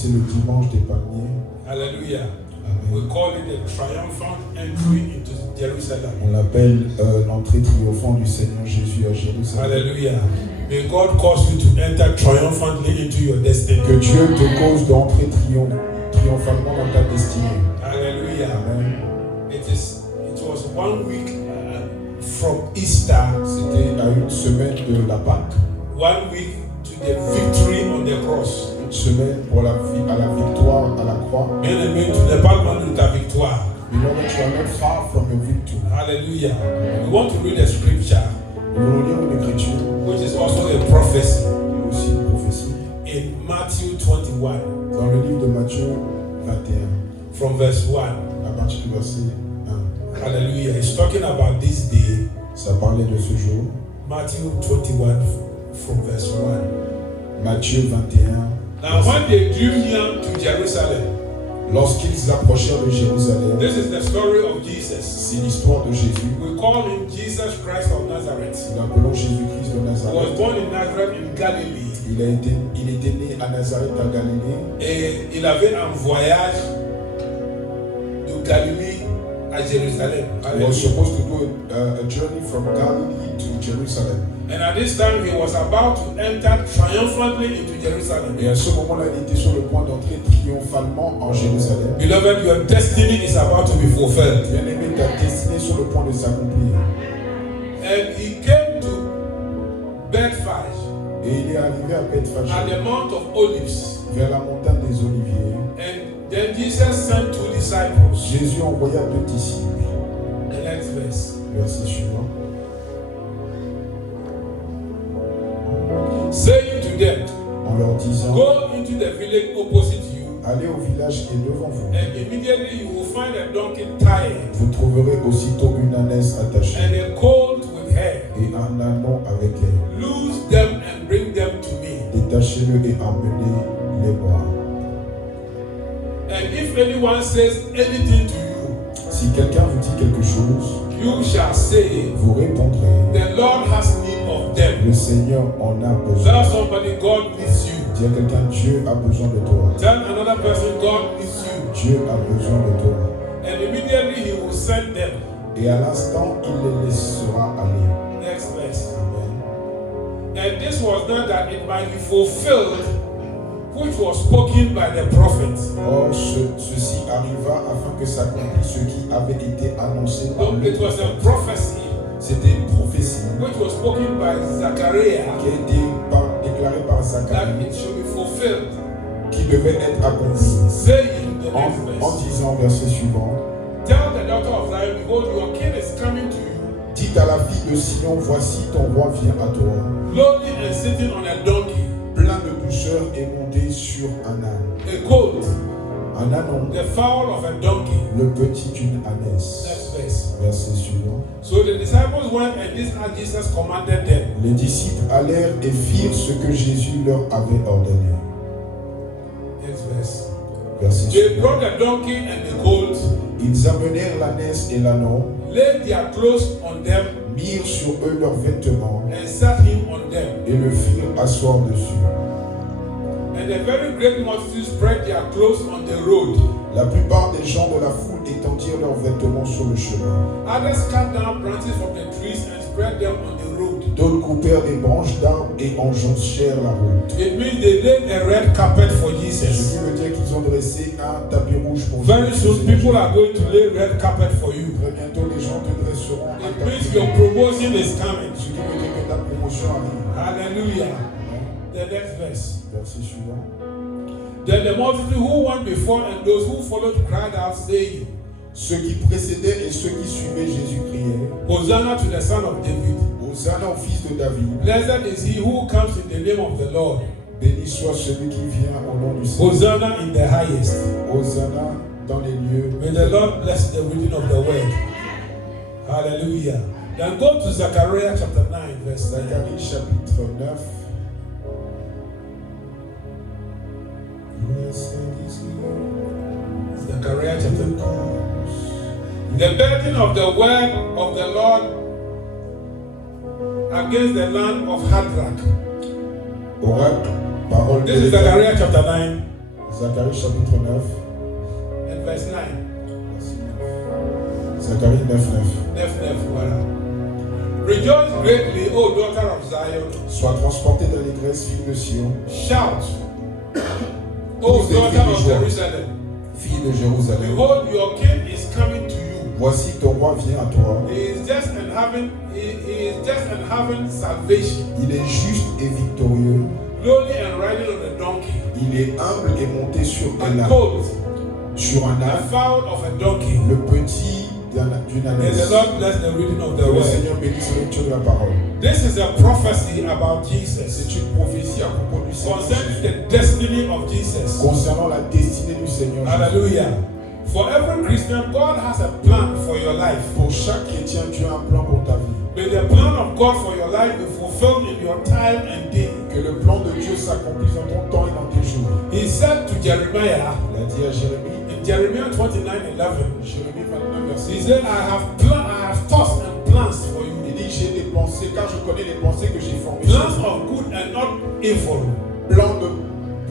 c'est le dimanche des palmiers. Hallelujah. Amen. We call it the triumphant entry into Jerusalem. On l'appelle l'entrée triomphante du Seigneur Jésus à Jérusalem. Hallelujah. May God cause you to enter triumphantly into your destiny. Que Dieu te cause d'entrer triomphalement dans ta destinée. Hallelujah. Amen. It was 1 week from Easter. C'était à une semaine de la Pâque. 1 week to the victory on the cross. Une semaine pour à la victoire à la croix. Bien-aimé, tu n'es pas loin de ta victoire. Beloved, you are not far from your victory. Hallelujah. We want to read a scripture, Nous voulons lire une écriture, which is also a prophecy, et aussi une prophétie, in Matthew 21, dans le livre de Matthieu 21, from verse 1. à partir du verset 1. Hallelujah. It's talking about this day. Ça parlait de ce jour. Matthew 21, from verse 1. Matthieu 21. Now, when they drew near to Jerusalem, Lorsqu'ils approchèrent de Jérusalem, this is the story of Jesus. c'est l'histoire de Jésus. We call him Jesus Christ of Nazareth. Nous l'appelons Jésus-Christ de He was Nazareth. born in Nazareth in Galilee. Il était né à Nazareth, à Galilée. Et il avait un voyage de Galilée à Jérusalem. He was supposed to do a journey from Galilee to Jerusalem. And at this time, he was about to enter triumphantly into Jerusalem. Et à ce moment-là, il était sur le point d'entrer triomphalement en Jérusalem. Beloved, your destiny is about to be fulfilled. Bien-aimé, ta destinée est sur le point de s'accomplir. And he came to Bethphage Et il est arrivé à Bethphage, at the Mount of Olives. vers la montagne des Oliviers. And then Jesus sent 2 disciples. Jésus envoya 2 disciples. The next verse. Verset suivant. Saying to them, En leur disant, go into the village opposite you, allez au village qui est devant vous. and immediately you will find a donkey tied Vous trouverez aussitôt une ânesse attachée and a colt with her. et un ânon avec elle. Loose them and bring them to me. Détachez-le et emmenez-les-moi. And if anyone says anything to you, Si quelqu'un vous dit quelque chose, you shall say, vous répondrez, the Lord has need of them. le Seigneur en a besoin. Tell somebody, God needs you. Dis à quelqu'un, Dieu a besoin de toi. Tell another person, God needs you. Dieu a besoin de toi. And immediately he will send them. Et à l'instant, il les laissera aller. Next verse. Amen. And this was not that it might be fulfilled, which was spoken by the prophet. Or, ceci arriva afin que s'accomplisse ce qui avait été annoncé par So le it was a prophète. prophecy C'était une prophétie which was spoken by Zachariah qui a été déclarée par that Zacharie, it should be fulfilled, qui devait être accomplie. saying the next En verse. disant, verset suivant, Tell the daughter of Zion, behold, your king is coming to you, dites à la fille de Sion, voici ton roi vient à toi, lowly and sitting on a donkey, plein de douceur et monté sur un âne. a colt, Un ânon, the fowl of a donkey. le petit d'une ânesse. Next verse. Verset suivant. So the disciples went, and this as Jesus commanded them. Les disciples allèrent et firent ce que Jésus leur avait ordonné. Next verse. Verset They suivant. brought the donkey and the colt, Ils amenèrent l'ânesse et l'ânon, laid their clothes on them, mirent sur eux leurs vêtements and sat him on them. et le firent asseoir dessus. And a very great multitude spread their clothes on the road. La plupart des gens de la foule étendirent leurs vêtements sur le chemin. Others cut down branches from the trees and spread them on the road. D'autres coupèrent des branches d'arbres et enjonchèrent la route. It means they laid a red carpet for Ce Jesus. qui veut dire qu'ils ont dressé un tapis rouge pour Very Jésus. soon, people are going to lay red carpet for you. Très bientôt, les gens te dresseront un It tapis means your rouge. promotion is coming. Ce qui veut dire que ta promotion arrive. Hallelujah. The next verse. Verset suivant. Then the multitude who went before and those who followed cried out, saying, Ceux qui précédaient et ceux qui suivaient Jésus criaient, Hosanna to the Son of David. Hosanna au fils de David. Blessed is he who comes in the name of the Lord. Béni soit celui qui vient au nom du Seigneur. Hosanna in the highest. Hosanna dans les lieux. May the Lord bless the reading of the word. Hallelujah. Then go to Zechariah chapter 9, verse 9. Zacharie chapitre 9. Zechariah chapter 9. The burden of the word of the Lord against the land of Hadrach. Oracle, parole de This is l'Éternel. Zechariah chapter 9. Zacharie chapitre 9. and verse 9. Zacharie 9, 9, voilà. Rejoice greatly, O daughter of Zion. Sois transporté dans l'allégresse, fille de Sion. Shout, O daughter of Jerusalem. Fille de Jérusalem. Behold, your king is coming to you. Voici ton roi vient à toi. He is just in having salvation. Il est juste et victorieux. Lowly and riding on a donkey. Il est humble et monté sur un A âne. colt, Sur un a âne, fowl of a donkey. le petit d'une May ânesse. the Lord bless the reading of Que the le word. Seigneur bénisse la lecture de la parole. This is a prophecy about Jesus. C'est une prophétie à propos du Seigneur Concerning Jésus. the destiny of Jesus. Concernant la destinée du Seigneur Jésus. Hallelujah. For every Christian, God has a plan for your life. Pour chaque chrétien, Dieu a un plan pour ta vie. May the plan of God for your life be fulfilled in your time and day. Que le plan de Dieu s'accomplisse dans ton temps et dans tes jours. He said to Jeremiah Il a dit à Jérémie, in Jeremiah 29:11, Jérémie 29, verset he said, I have thoughts and plans for you. il dit, j'ai des pensées, car je connais les pensées que j'ai formées. Plans of good and not evil,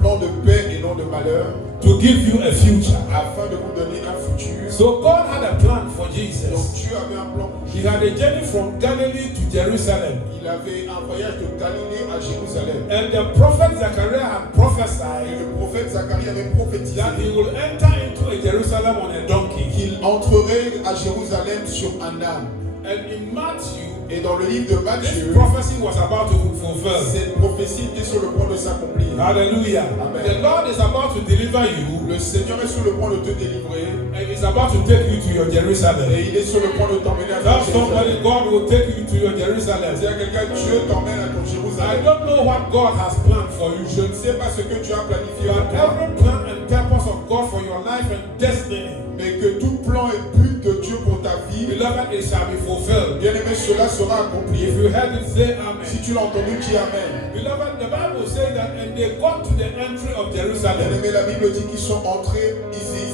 Plan de paix et non de malheur, to give you a future. afin de vous donner un futur. So God had a plan for Donc Jesus. Dieu avait un plan pour He Jésus. had a journey from Galilee to Jerusalem. Il avait un voyage de Galilée à Jérusalem. And the prophet Zechariah had Et prophesied le prophète Zacharie avait prophétisé that he will enter into a Jerusalem on a donkey. qu'il entrerait à Jérusalem sur un âne. And in Matthew, Et dans le livre de this Matthieu, prophecy was about to fulfill. cette prophétie était sur le point de s'accomplir. Hallelujah. Amen. The Lord is about to deliver you Le Seigneur est sur le point de te délivrer and is about to take you to your Jerusalem. et il est sur le point de t'emmener à Tell ton somebody Jérusalem. God will take you to your Jerusalem. Dis à quelqu'un, Dieu t'emmène à ton I Jérusalem. don't know what God has planned for you. Je ne sais pas ce que tu as planifié But pour toi, every plan and purpose of God for your life and destiny, mais que tout plan et but de Dieu pour ta vie, beloved, it shall be fulfilled. bien aimé, cela sera accompli. If you heard it, say amen. Si tu l'as entendu, dis Amen. Beloved, the Bible says that and they got to the entry of Bien Jerusalem. aimé, la Bible dit qu'ils sont entrés,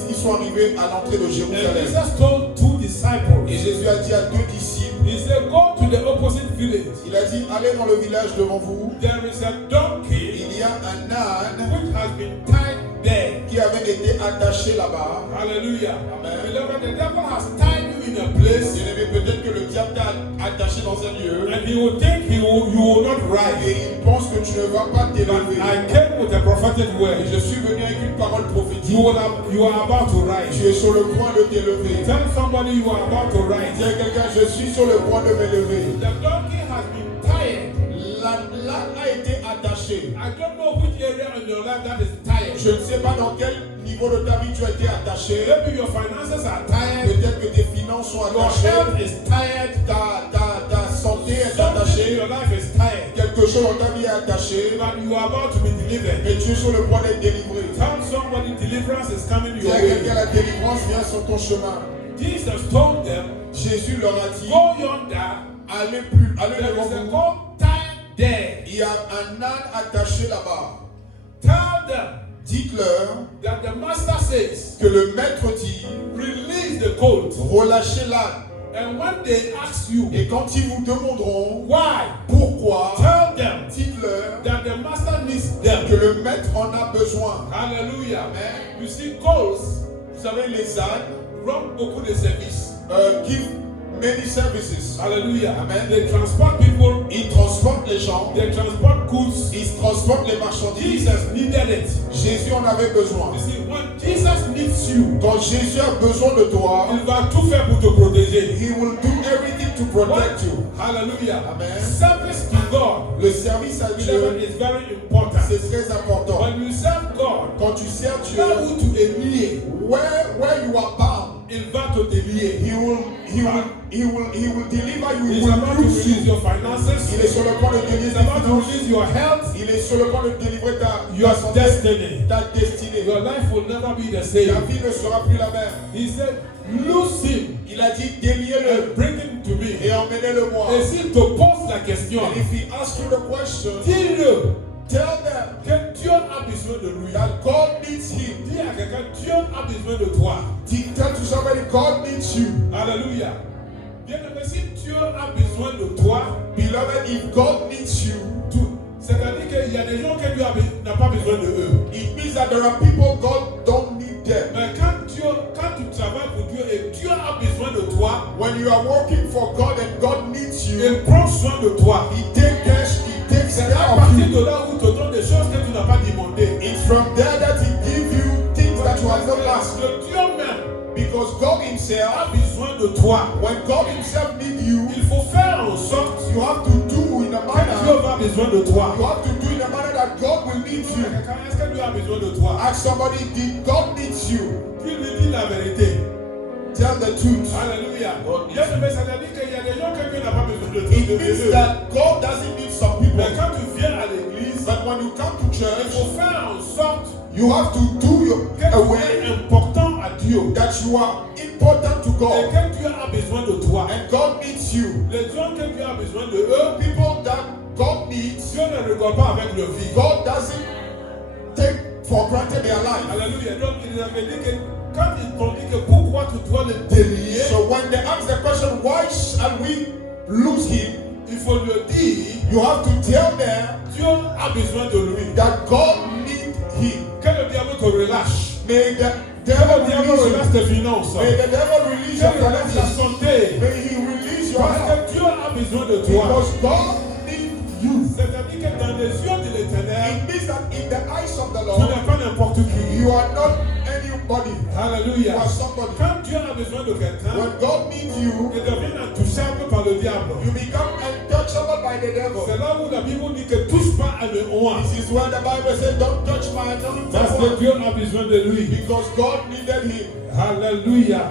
ils sont arrivés à l'entrée de And Jérusalem. Jesus told two Et disciples, Jésus a dit à deux disciples, he said, go to the opposite village. il a dit, allez dans le village devant vous. There is a donkey Il y a un âne which has been tied there. qui avait été attaché là-bas. Hallelujah. Amen. Beloved, the devil has tied you in a place Bien aimé, peut-être que le diable t'a attaché dans un lieu and he will think you will not rise. et il pense que tu ne vas pas But t'élever. I came with a prophetic Et word. je suis venu avec une parole prophétique. You are about to Tu rise. es sur le point de t'élever. Tell somebody you are about to rise. Dis à quelqu'un, je suis sur le point de m'élever. The donkey has been tired. L'âne a été attaché. I don't know which area in your life that is tired. Je ne sais pas dans quel niveau de ta vie tu as été attaché. Maybe your finances are tired. Peut-être que tes finances sont Your attachées. health is tired. Ta santé est Something in attachée. your life is tired. Quelque chose dans ta vie est attaché. But you are about to be delivered. Mais tu es sur le point d'être délivré. Tell somebody deliverance is coming Dis your à quelqu'un, way. la délivrance vient sur ton chemin. Jesus told them, Jésus leur a dit, go yonder. allez There devant is a vous. goat tied there. Il y a un âne attaché là-bas. Tell them Dites-leur that the master says, que le maître dit, release the colt. relâchez l'âne. And when they ask you Et quand ils vous demanderont why, pourquoi, tell them dites-leur that the master needs que them. le maître en a besoin. Hallelujah. Amen. You see, colts Vous savez, les ânes run beaucoup de services. give many services. Hallelujah. Amen. They transport people. Ils transportent les gens, They transport goods. ils transportent les marchandises. Jesus needed it. Jésus en avait besoin. You see, when Jesus needs you, Quand Jésus a besoin de toi, il va tout faire pour te protéger. he will do everything to protect you. Hallelujah. Amen. Service to God, Le service à beloved, Dieu, is very important. c'est très important. When you serve God, Quand tu sers Dieu, là où tu es lié, where you are bound, il va te délier. he will deliver you. He He's will about to loose release you. your finances. Il est sur le point de He's délivrer about tes to finances. release your health, Il est sur le point de délivrer your ta santé, destiny. ta destinée. Your life will never be the Ta same. vie ne sera plus la même. He said, loose him Il a dit déliez-le and bring him to me. et emmenez-le moi. Et s'il te pose la question, And if he asks you the question, dis-le tell them que Dieu a besoin de lui. that God needs him. Dis à quelqu'un, Dieu a besoin de toi. Tell to somebody, God needs you. Alléluia. Bien aimé, si Dieu a besoin de toi, Beloved, if God needs you, C'est-à-dire qu'il y a des gens que Dieu n'a pas besoin de eux. It means that there are people God don't need them. Mais quand tu travailles pour Dieu et Dieu a besoin de toi, When you are working for God and God needs you, il prend soin de toi. He takes C'est care à of partir you. de là où tu donnes des choses que tu n'as pas demandées. It's from there that He gives you things that you have not asked. Le Dieu même Because God Himself, a besoin de toi. when God Himself needs you, Il faut faire en sorte you have to do in a que Dieu manner. a besoin de toi. You have to do in a manner that God will need you. Est-ce que Dieu a besoin de toi? Ask somebody, did God needs you? Tu lui dis la vérité. Tell the truth. Alléluia. God needs Bien sûr, mais ça veut dire qu'il y a des gens que Dieu n'a pas besoin de It toi. means that God doesn't need some people. Mais quand tu viens à l'église, But when you come to il church, faut faire en sorte you have to do que a tu way es important à Dieu. that you are important to Et God. que Dieu a besoin de toi. And God needs you. Les gens que Dieu a besoin de eux, People that God needs, Dieu ne regarde pas avec le vide. God doesn't take for granted their life. Alléluia. Donc il avait dit que quand ils t'ont dit que pourquoi tu dois le délier, So when they ask the question, why shall we lose him? il faut lui dire, You have to tell them Dieu a besoin de lui. that God needs him. Que le diable te relâche. May the Que le devil diable release relâche you. tes finances. May the devil release your Que il relâche ta finances. santé. May he release your Parce health. que Dieu a besoin de toi. Because God needs you. C'est-à-dire que dans les yeux de l'éternel, It means that in the eyes of the tu Lord, n'es pas n'importe qui. you are not anybody. Alléluia. You are somebody. Quand Dieu a besoin de quelqu'un, When God needs you, il devient intouchable par le diable. you become untouchable by the devil. C'est là où la Bible dit que touche pas à mes oins. This is where the Bible says, don't touch my Parce que anointed one. Dieu a besoin de lui. Because God needed him. Hallelujah.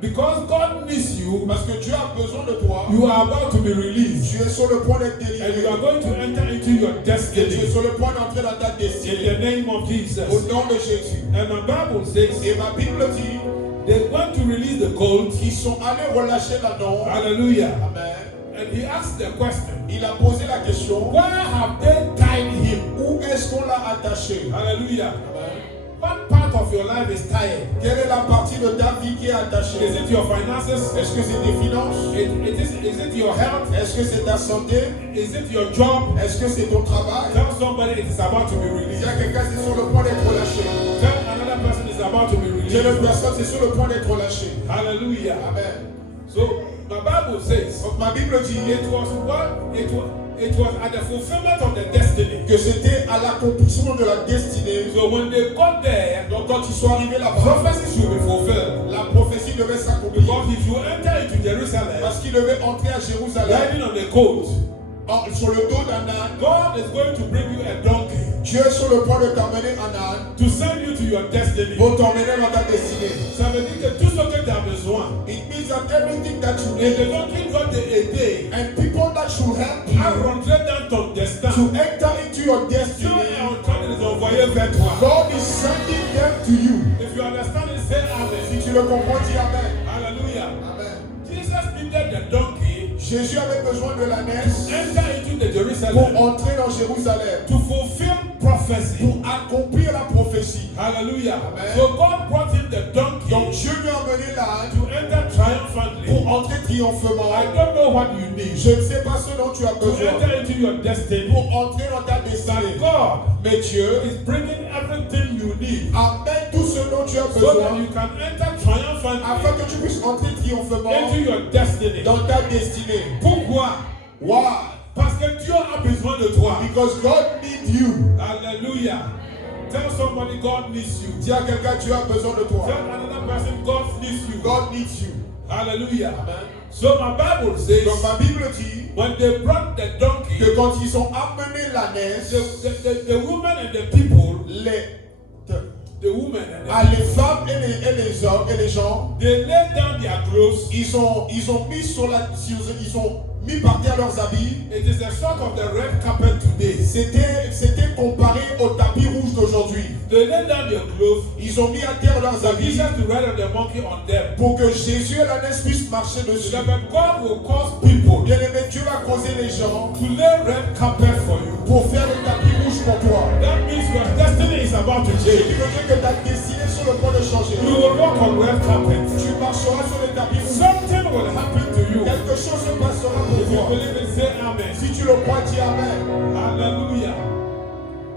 Because God needs you, Parce que Dieu a besoin de toi. you are about to be released. Tu es sur le point d'être And you délivré. are going to enter into your Et tu es destiny. sur le point d'entrer dans ta In destinée. the name of Jesus. Au nom de Jésus. And my Bible says Et ma Bible dit they went to release the gold. qu'ils sont allés relâcher l'anneau. Hallelujah. Amen. And he asked the question, Il a posé la question, where have they tied him? où est-ce qu'on l'a attaché? Hallelujah. Amen. What part of your life is tired? Quelle est la partie de ta vie qui est attachée? Is it your finances? Est-ce que c'est tes finances? Is it your health? Est-ce que c'est ta santé? Is it your job? Est-ce que c'est ton travail? Tell somebody it is about to be Il released. y a quelqu'un qui est sur le point d'être relâché. Tell another person it's about to be J'ai une released. personne qui est sur le point d'être relâché. Hallelujah. Amen. So my Bible says Donc ma Bible dit it was at the fulfillment of the destiny. que c'était à l'accomplissement de la destinée. So when they got there, Donc quand ils sont arrivés là-bas, prophecy should be fulfilled. la prophétie devait s'accomplir. Because if you enter into Jerusalem, Parce qu'ils devaient entrer à Jérusalem riding on the coat, sur le dos d'un âne. God is going to bring you a donkey Dieu est sur le point de t'emmener en âne to send you to your destiny. pour t'emmener dans ta destinée. Ça veut dire que tout ce que tu as besoin, It means that everything that you et le need donkey doit t'aider and people that should help à you rentrer dans ton destin. to enter into your Dieu destiny, est en train de les envoyer vers toi. God is sending them to you. If you understand it, say Si amen. tu le comprends, dis Amen. Hallelujah. Amen. Jesus needed the donkey Jésus avait besoin de l'ânesse enter into the pour Jerusalem entrer dans Jérusalem, to fulfill prophecy. pour accomplir la prophétie. Hallelujah. Amen. So God brought him the donkey Donc Dieu lui a emmené l'âne to enter triumphantly. pour entrer triomphalement. I don't know what you need Je ne sais pas ce dont tu as to besoin enter into your destiny. pour entrer dans ta That destinée. God Mais Dieu is bringing everything you need amène tout ce dont tu as so that besoin you can enter triumphantly afin que tu puisses entrer triomphalement into your destiny. dans ta destinée. Pourquoi? Why? Parce que Dieu a besoin de toi. Because God needs you. Hallelujah. Tell somebody God needs you. Dis à quelqu'un, tu as besoin de toi. Tell another person God needs you. God needs you. Hallelujah. Amen. So my Bible says Donc ma Bible dit when they brought the donkey, que quand ils ont amené l'ânesse, the women and the people, les women and les femmes et les hommes et les gens, they laid down their clothes. ils ont mis par terre leurs habits. It is a sort of the red carpet today. C'était comparé au tapis rouge d'aujourd'hui. They laid down their clothes. Ils ont mis à terre leurs So habits Jesus to ride on the monkey on them. pour que Jésus et l'ânesse puissent marcher dessus. So that God will cause people Bien aimé, Dieu va causer les gens to lay red carpet for you. pour faire le tapis rouge pour toi. That means your destiny is about to Ce qui change. veut dire que ta destinée est sur le point de changer. You will walk on red carpet. Tu marcheras sur le tapis rouge. Something will happen to you. Quelque chose se passera If pour you toi. believe it, say amen. Si tu tu le crois, dis Amen. Hallelujah.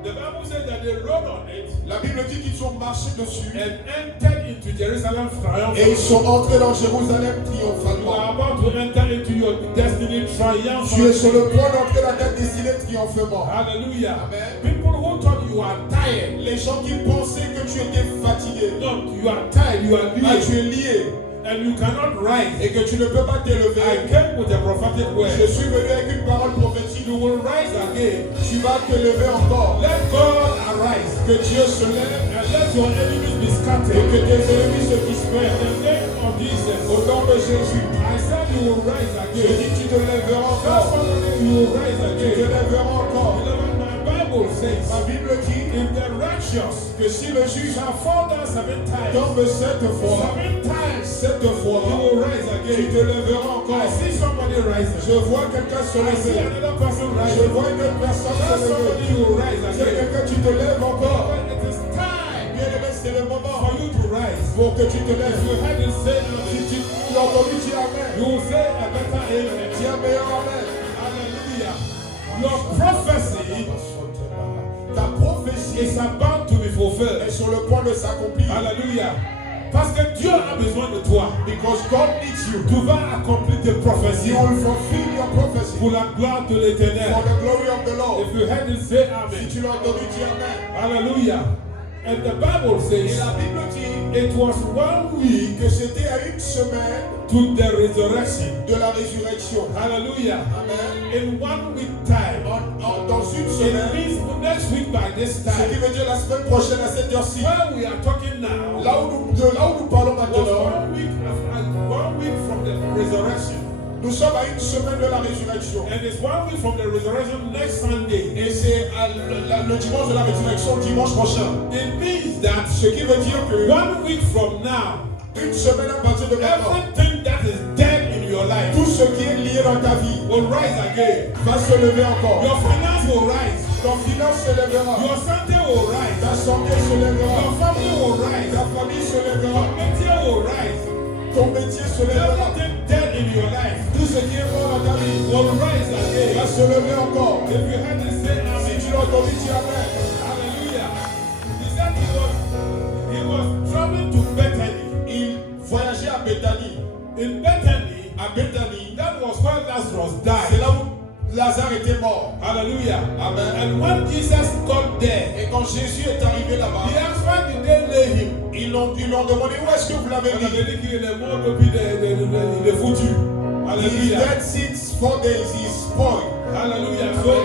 The Bible says that they rode on it La Bible dit qu'ils ont marché dessus and entered into Jerusalem et ils triumphantly. sont entrés dans Jérusalem You triomphalement. are about to enter into your destiny Tu es sur triumphantly. le point d'entrer dans ta destinée triomphalement. Hallelujah. Amen. People who thought you are tired. Les gens qui pensaient que tu étais fatigué, No, you are tired, you are ah, tu lié, es lié and you cannot rise. et que tu ne peux pas I t'élever. came with a prophetic Je word. suis venu avec une parole prophétique. You will rise again. Tu vas te lever encore. Let God arise. Que Dieu se lève And let your enemies be et scattered. que tes ennemis se In dispersent. the name of Jesus. Au nom de Jésus, I said you will rise je again. dis tu te lèveras Tell encore. somebody you will rise Tu te again. lèveras encore. Beloved, my Bible says, Ma Bible dit if the righteous que si le juge shall fall down 7 times, tombe 7 fois, 7 times, 7 you fois, will rise tu again. te lèveras encore. I see somebody rising. Je vois quelqu'un se I see lever. another person Je rising. vois une autre personne Tell se somebody lever. you will rise C'est again. quelqu'un, tu te lèves encore. It is time Bien-aimé, c'est le for moment you to rise. pour que tu te If lèves. you had it say Si amen, tu l'as entendu, dis Amen. you will say a better amen. Dis un meilleur Amen. Hallelujah. Your prophecy Ta prophétie is about to be est fulfilled. sur le point de s'accomplir. Hallelujah. Parce que Dieu a besoin de toi. Because God needs you. Tu vas accomplir tes prophéties You will fulfill your prophecy pour la gloire de for l'Éternel. the glory of the Lord. If you had it, say Si amen. tu l'as entendu, dis Amen. Hallelujah. And the Bible Et says la Bible dit it was 1 week que c'était à une semaine to the resurrection. de la résurrection. Hallelujah. Amen. In 1 week time. Dans une It semaine, means next week by this ce qui time. veut dire la semaine prochaine à cette heure-ci. Where we are talking now Là où nous parlons was maintenant, 1 week from the resurrection. nous sommes à une semaine de la résurrection. And it's 1 week from the resurrection next Sunday. Et c'est le dimanche de la résurrection, dimanche prochain. It means that Ce qui veut dire que 1 week from now, une semaine à partir de maintenant, everything that is dead in your life tout ce qui est lié dans ta vie will rise again. va se lever encore. Your finance will rise. Ton finance se lèvera. Your santé will rise. Ta santé se lèvera. Your family will rise. Ta famille se Your lèvera. métier will rise. Ton métier se lèvera. Everything dead in your life Tout ce qui est mort dans ta vie will rise va again. se lever encore. If you had to say Si amen. tu l'as entendu, dis Amen. Hallelujah. He said he was traveling to Bethany. Il voyageait à Bethanie. In Bethany, À Bethanie, that was where Lazarus c'est died. là où Lazare était mort. Hallelujah. Amen. And when Jesus got there, Et quand Jésus est arrivé là-bas, he asked, where did they lay him? ils l'ont demandé où est-ce que vous l'avez On avait mis. dit qu'il est mort depuis il est foutu. He Hallelujah. dead since 4 days, he's spoiled. Hallelujah. So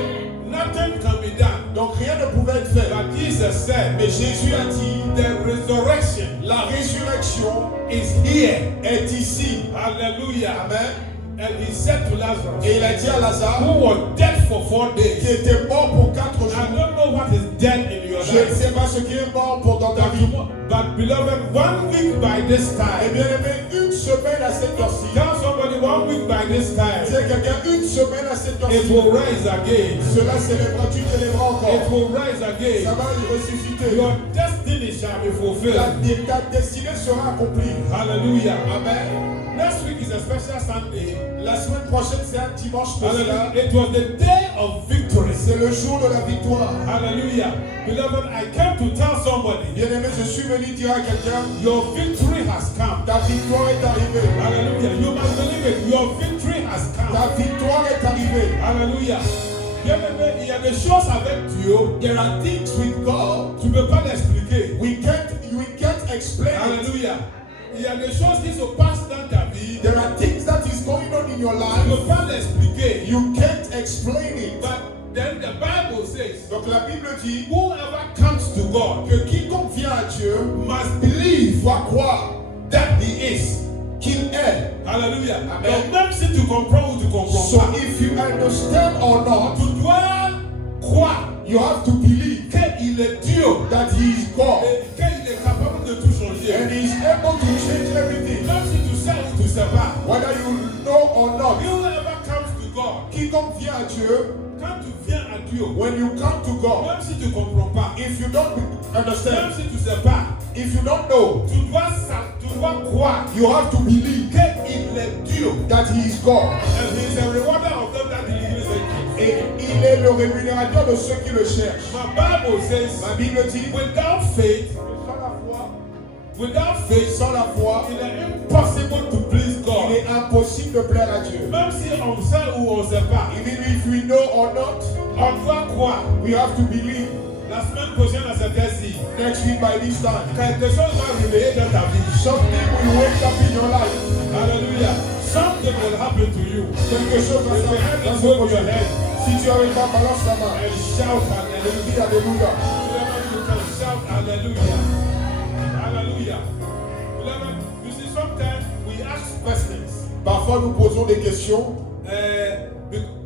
nothing can be done. Donc rien ne pouvait être fait. But Jesus said, Mais Jésus a dit, the resurrection la résurrection is here. est ici. Hallelujah. Amen. And he said to Lazarus, Et il a dit à Lazare, who was dead for 4 qui days, était mort pour 4 I jours. don't know what is dead in your Je ne life. sais pas ce qui est mort pour dans ta vie. But beloved, 1 week by this Et time, bien aimé, une semaine à cette heure-ci, tell somebody 1 week by this time, dis à quelqu'un, une semaine à cette it heure-ci, will rise again. cela célèbrera, tu te lèveras It encore. will rise Ça again. va ressusciter. Your destiny shall be fulfilled. Ta destinée sera accomplie. Hallelujah. Amen. Next week is a special Sunday. La semaine prochaine, c'est un dimanche spécial. Hallelujah. It was the day of victory. C'est le jour de la victoire. Hallelujah. Beloved, I came to tell somebody, Bien-aimé, je suis venu dire à quelqu'un, your victory has come. ta victoire est arrivée. Hallelujah. You must believe it. Your victory has come. Ta victoire est arrivée. Hallelujah. Bien aimé, il y a des choses avec Dieu, There are things with God tu ne peux pas l'expliquer. we can't explain it. Alléluia. Il y a des choses qui se passent dans ta vie, There are things that is going on in your tu ne life. peux pas l'expliquer. You can't explain it. But then the Bible says, Donc la Bible dit whoever comes to God que quiconque vient à Dieu must believe doit croire that He is. qu'il est. Alléluia. Amen. Donc même si tu comprends ou tu comprends So pas, if you understand or not, tu dois croire you have to believe qu'il est Dieu that He is God et qu'il est capable de tout changer. and He is able to change everything. Même si tu sais ou tu ne sais pas, Whether you know or not, whoever comes to God, quiconque vient à Dieu, quand tu viens à Dieu, when you come to God, même si tu ne comprends pas, if you don't même understand, si tu ne sais pas, if you don't know, tu dois croire you have to believe qu'il est Dieu. that He is God. And He is a rewarder of them that diligently seek Him. Et Et il est le rémunérateur de ceux qui le cherchent. My Bible says, Ma Bible dit, without faith, sans la foi, it is impossible to please God. il est impossible de plaire à Dieu. Même si on sait ou on ne sait pas, Even if we know or not, on doit croire. we have to believe. La semaine prochaine à cette heure-ci, Next week by this time, quelque chose va réveiller dans ta vie. something will wake up in your life. Hallelujah. Something will happen to you. Quelque chose va If you s'arrêter have dans to ce wave your projet. head Si tu avais pas balance ta main, and shout hallelujah. dis Alléluia. Beloved, you can shout hallelujah. Hallelujah. Beloved, you see, sometimes we ask questions Parfois nous posons des questions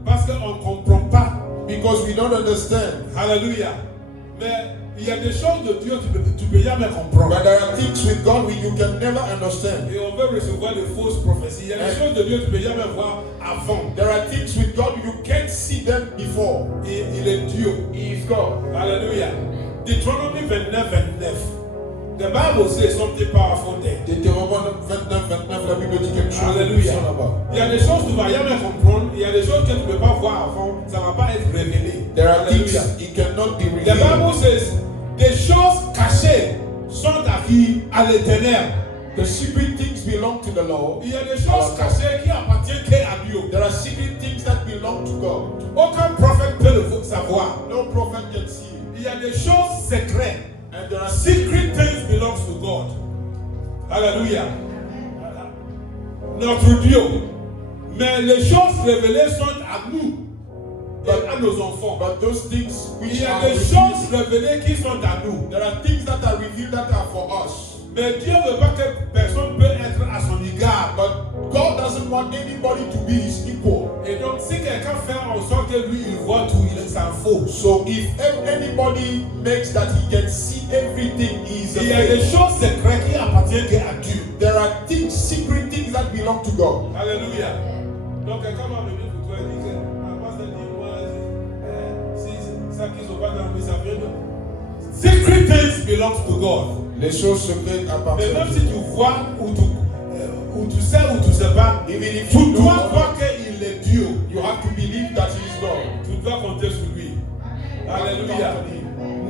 parce qu'on ne comprend pas. because we don't understand. Hallelujah. Mais il y a des choses de Dieu que tu ne peux jamais comprendre. But there are things with God you can never understand. Et on veut recevoir des fausses prophéties. Il y a des choses de Dieu que tu ne peux jamais voir avant. There are things with God you can't see them before. Et il est Dieu. He is God. Hallelujah. Deuteronomy 29, 29. The Bible says something powerful there. Deutéronome 29, 29, la Bible dit quelque chose de Alléluia. puissant là-bas. Il y a des choses que tu ne vas jamais comprendre. Il y a des choses que tu ne peux pas voir avant. Ça ne va pas être révélé. There are things Hallelujah. it cannot be The Bible revealed. says, des choses cachées sont acquises à l'Éternel. The secret things belong to the Lord. Il y a des choses cachées qui appartiennent qu'à Dieu. There are secret things that belong to God. Aucun prophète peut le savoir. No prophet can see it. Il y a des choses secrètes. And there are Secret things belongs to God. Hallelujah. Notre Dieu. Mais les choses révélées sont à nous et à nos enfants. But those things Il which y a are des revealed, choses révélées qui sont à nous. there are things that are revealed that are for us. Mais Dieu ne veut pas que personne peut être à son égard. But God doesn't want anybody to be his equal. Et donc, si quelqu'un fait en sorte que lui, il voit tout, il s'en fout. So if anybody makes that he can see everything, he is Il y a des a choses secrètes qui appartiennent qu'à Dieu. There are things, secret things that belong to God. Alléluia. Donc, quelqu'un va venir pour toi et dire que, pasteur, dis-moi, si ça qui se passe dans la vie, ça vient de. Secret things belong to God. Les choses secrètes Mais appartiennent même à si Dieu. tu vois ou tu sais ou tu ne sais pas, Even if tu you dois know, croire qu'il est Dieu. you have to believe that he is God. Tu dois compter sur lui. Alléluia.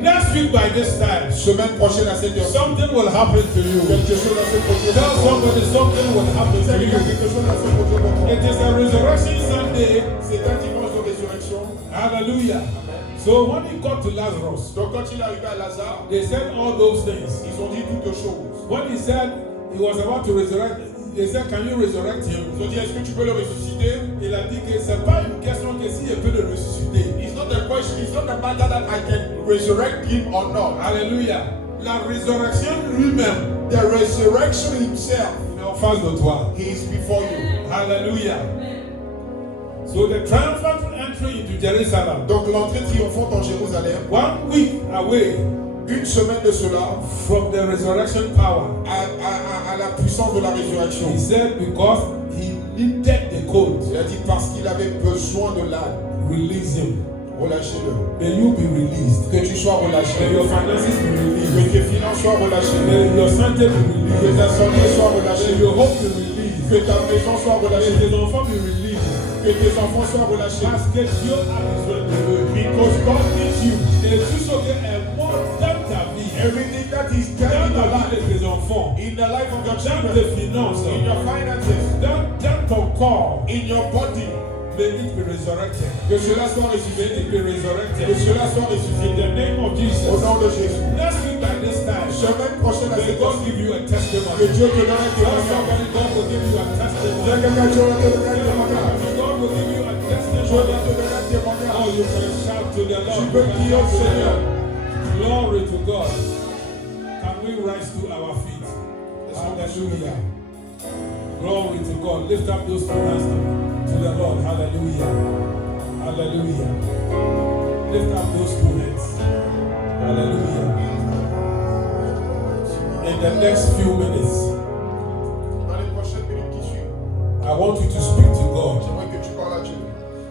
Next week by this time, Semaine prochaine à cette heure, something will happen to you. quelque chose à cette Tell heure. somebody something will happen to you. Quelque chose à cette heure. It is a resurrection Sunday. C'est un dimanche de résurrection. Hallelujah. So when he got to Lazarus, Donc quand il est arrivé à Lazare, they said all those things. ils ont dit toutes choses. When he said he was about to resurrect, they said, can you resurrect him? Ils ont dit, est-ce que tu peux le ressusciter? Il a dit que c'est pas une question que si je peux le ressusciter. It's not a question, it's not a matter that I can resurrect him or not. Alléluia. La résurrection lui-même The resurrection himself, est en face de toi. he is before you. Hallelujah. So the triumphant entry into Jerusalem, Donc l'entrée triomphante en Jérusalem, 1 week away une semaine de cela, from the resurrection power, à la puissance de la résurrection. he said because he needed the colt, Il a dit parce qu'il avait besoin de l'âne, release him. relâchez-le. May you be released. Que tu sois relâché. May your finances be Que released. tes finances soient relâchées. May your santé be Que released. ta santé soit May relâchée. your hope be released. Que ta maison soit May relâchée. tes enfants be released. Que tes enfants soient relâchés. Parce que Dieu a besoin de eux. Because God needs you. Et tout ce qui est mort dans ta vie, Everything that is dead dans in your la life, vie de tes enfants, in the life of your dans children, tes finances, in your finances, dans ton corps, in your body, may it be resurrected. que cela soit May ressuscité. it be resurrected. Que cela soit In ressuscité. the name of Au Jesus. nom de Jésus. Next week by this time, Semaine prochaine à may cette God heure, give you a que testimony. Dieu te donne un Tell témoignage. somebody God will give you a Dieu testimony. quelqu'un Dieu va te donner un témoignage. God will give you a Dieu va testimony. te donner un témoignage. Oh, you can shout to the Lord. Tu peux crier au Seigneur. Glory to God. Can we rise to our feet? Hallelujah. Glory to God. Lift up those two hands to the Lord. Hallelujah. Hallelujah. Lift up those two hands. Hallelujah. In the next few minutes, Dans les prochaines minutes qui suivent, I want you